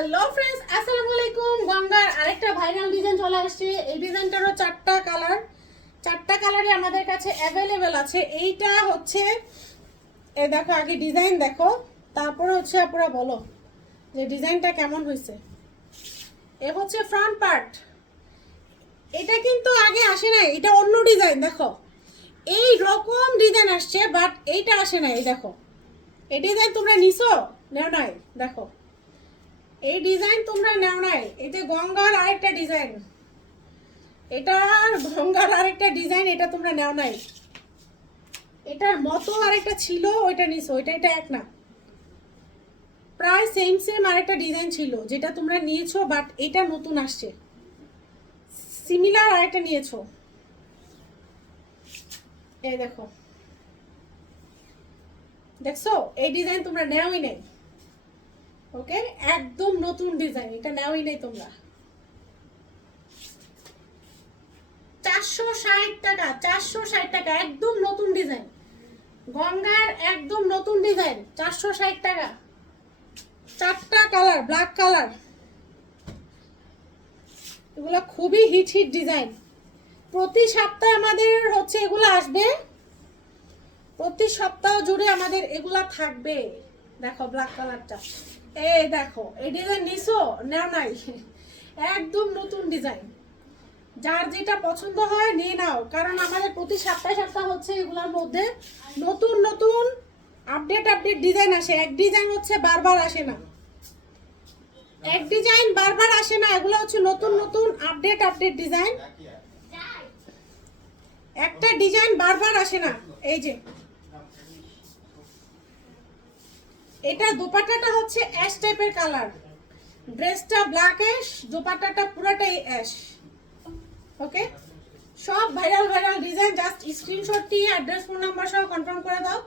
Hello friends আসসালামু আলাইকুম গঙ্গার আরেকটা ভাইরাল ডিজাইন চলে আসছে। এই ডিজাইনটারও চারটা কালার চারটা কালারই আমাদের কাছে অ্যাভেলেবেল আছে। এইটা হচ্ছে, এ দেখো, আগে ডিজাইন দেখো। তারপরে হচ্ছে আপনারা বলো যে ডিজাইনটা কেমন হয়েছে। এ হচ্ছে ফ্রন্ট পার্ট এটা কিন্তু আগে আসে নাই। এটা অন্য ডিজাইন দেখো। এই রকম ডিজাইন আসছে বাট এইটা আসে নাই, দেখো। এই ডিজাইন তোমরা নিছো? নেও নাই? দেখো। এই ডিজাইন তোমরা নেও নাই। এই যে গঙ্গার আরেকটা ডিজাইন। এটা গঙ্গার আরেকটা ডিজাইন, এটা তোমরা নেও নাই। এটার মতো আরেকটা ছিল, ওইটা নিছো, ওইটা এটা এক না। প্রায় সেম সেম আরেকটা ডিজাইন ছিল, যেটা তোমরা নিয়েছো বাট এটা নতুন আসছে। সিমিলার আরেকটা নিয়েছো। এই দেখো। দেখছ? এই ডিজাইন তোমরা নেওই নেই। ওকে? একদম নতুন ডিজাইন এটা নেওই নেই তোমরা। চারশো ষাট টাকা, চারশো ষাট টাকা, একদম নতুন ডিজাইন গঙ্গার একদম নতুন ডিজাইন চারশো ষাট টাকা। চারটা কালার ব্ল্যাক কালার এগুলো খুবই হিট হিট ডিজাইন প্রতি সপ্তাহে আমাদের হচ্ছে এগুলো আসবে। প্রতি সপ্তাহ জুড়ে আমাদের এগুলা থাকবে। দেখো ব্ল্যাক কালারটা এই দেখো, এই ডিজাইন নিছো না নাই? একদম নতুন ডিজাইন যার যেটা পছন্দ হয় নিয়ে নাও, কারণ আমাদের প্রতি সপ্তাহে সপ্তাহ হচ্ছে এগুলোর মধ্যে নতুন নতুন আপডেট আপডেট ডিজাইন আসে। এক ডিজাইন হচ্ছে বারবার আসে না। এক ডিজাইন বারবার আসে না, এগুলো হচ্ছে নতুন নতুন আপডেট আপডেট ডিজাইন একটা ডিজাইন বারবার আসে না, এই যে। এটা দোপাট্টাটা হচ্ছে অ্যাশ টাইপের কালার ড্রেসটা ব্ল্যাক অ্যাশ দোপাট্টাটা পুরোটাই অ্যাশ ওকে সব viral viral design just screenshot দিয়ে অ্যাড্রেস ফোন নাম্বার সহ কনফার্ম করে দাও।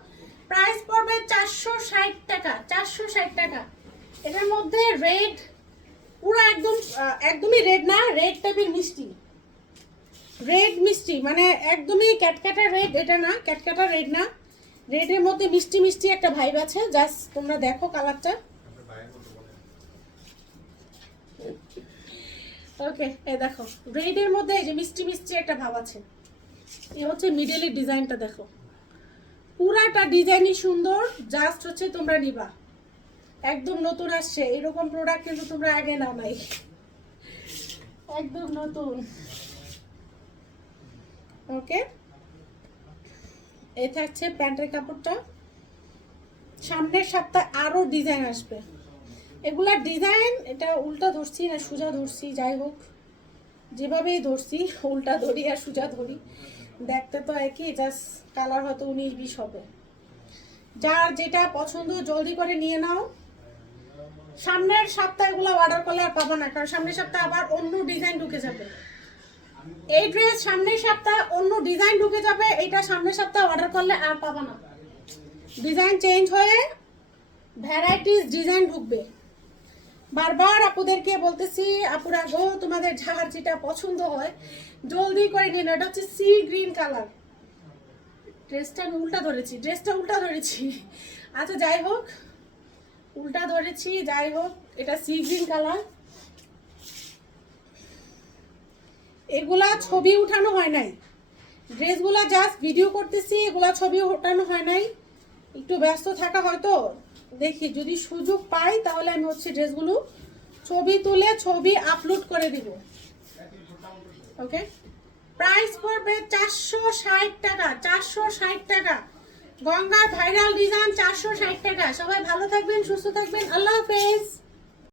প্রাইস পড়বে চারশো ষাট টাকা, চারশো ষাট টাকা। এটার মধ্যে রেড পুরো একদম একদমই রেড না রেড টাইপের মিষ্টি। রেড মিষ্টি মানে একদমই ক্যাটক্যাটা রেড এটা না, ক্যাটক্যাটা রেড না। রেডের মধ্যে মিষ্টি মিষ্টি একটা ভাইব আছে। জাস্ট তোমরা দেখো কালারটা ওকে এই দেখো। রেডের মধ্যে এই যে মিষ্টি মিষ্টি একটা ভাব আছে। এই হচ্ছে মিডলের ডিজাইনটা দেখো। পুরাটা ডিজাইনই সুন্দর জাস্ট হচ্ছে তোমরা নিবা। একদম নতুন আসছে। এরকম প্রোডাক্ট কিন্তু তোমরা আগে নাও নাই একদম নতুন। ওকে এই থাকছে প্যান্টের কাপড়টা। সামনের সপ্তাহে আরও ডিজাইন আসবে। এগুলা ডিজাইন এটা উল্টা ধরছি না, সোজা ধরছি, যাই হোক। যেভাবেই ধরছি, উল্টা ধরি আর সোজা ধরি। দেখতে তো একই জাস্ট কালার হয়তো উনিশ, বিশ হবে। যার যেটা পছন্দ, জলদি করে নিয়ে নাও। সামনের সপ্তাহে এগুলো অর্ডার করলে আর পাবো না, কারণ সামনের সপ্তাহে আবার অন্য ডিজাইন ঢুকে যাবে। এই ড্রেস সামনের সপ্তাহে অন্য ডিজাইন ঢুকে যাবে, এটা সামনের সপ্তাহে অর্ডার করলে আর পাবো না। ডিজাইন চেঞ্জ হয়ে ভ্যারাইটিস ডিজাইন ঢুকবে। বারবার আপুদেরকে বলতেছি, আপুরা গো, তোমাদের যার যেটা পছন্দ হয়, জলদি করে নিন এটা হচ্ছে সি গ্রিন কালার ড্রেসটা আমি উল্টা ধরেছি ড্রেসটা উল্টা ধরেছি। আচ্ছা যাই হোক, উল্টা ধরেছি, যাই হোক, এটা সি গ্রিন কালার এগুলা ছবি উঠানো হয় নাই। ড্রেসগুলা জাস্ট ভিডিও করতেছি, এগুলা ছবি ওঠানো হয় নাই। একটু ব্যস্ত থাকা হয়তো। দেখি, যদি সুযোগ পাই তাহলে আমি হচ্ছে ড্রেসগুলো ছবি তুলে ছবি আপলোড করে দিব। ওকে প্রাইস পড়বে চারশো ষাট টাকা, চারশো ষাট টাকা। গঙ্গার ভাইরাল ডিজাইন চারশো ষাট টাকা। সবাই ভালো থাকবেন, সুস্থ থাকবেন। আল্লাহ হাফেজ।